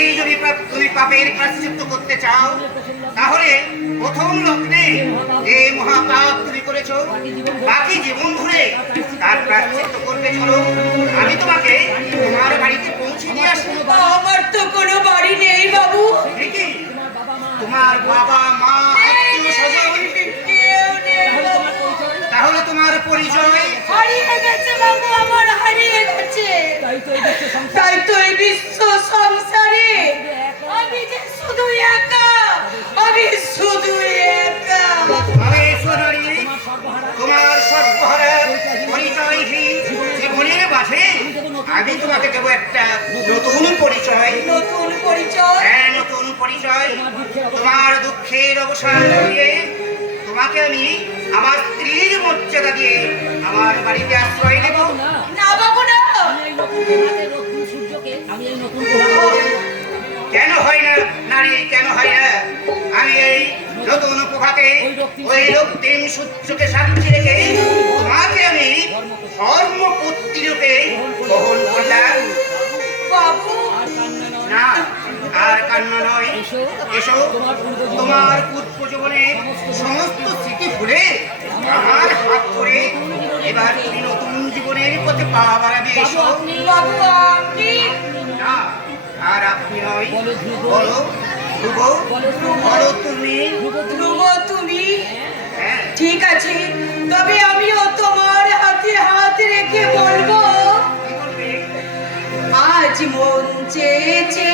সত্যি যদি তুমি পাপের প্রায়শ্চিত্ত করতে চাও, তাহলে প্রথম লগ্নে যে মহাপাপ তুমি করেছো, বাকি জীবন ধরে তার প্রায়শ্চিত্ত করতে চলো। আমি তোমাকে তোমার বাড়িতে পৌঁছে দিয়ে আসবো। আমার তো কোনো বাড়ি নেই বাবু। ঠিকই, তোমার বাবা মা আত্মীয় স্বজন কেউ নেই বাবু। তাহলে তোমার পরিচয়? হারিয়ে গেছে বাবু, আমার হারিয়ে গেছে। তাই তো এই বিশ্ব সংসারে আমি যে শুধু একা, আমি শুধু একা। মহেশ্বরী, তোমার সর্বহারা পরিচয়হীন জীবনের মাঝে আমি তোমাকে দেবো একটা নতুন পরিচয়। নতুন পরিচয়? হ্যাঁ, নতুন পরিচয়। তোমার দুঃখের অবসান ঘটিয়ে তোমাকে আমি আমার স্ত্রীর মর্যাদা দিয়ে আমার বাড়িতে আশ্রয় দেব। না বাবু না। কেন হয় না নারী, কেন হয় না? আমি এই নতুন প্রভাতে ওই রক্তিম সূর্যকে সাক্ষী রেখে তোমাকে আমি ধর্মপত্নী রূপে গ্রহণ করলাম। বাবু না, আর কান্না নয়। এসো, তোমার পূর্ব জীবনের সমস্ত স্মৃতি ভুলে আমার হাত ধরে এবার তুমি নতুন জীবনের পথে পা বাড়াবে। এসো বাবু, আপনি? না, আর আপনি নয়, বলো ধ্রুব, বলো তুমি। ধ্রুব তুমি? হ্যাঁ। ঠিক আছে, তবে আমিও তোমার হাতে হাত রেখে বলবো, কি বলবে? আজ মন চেয়েছে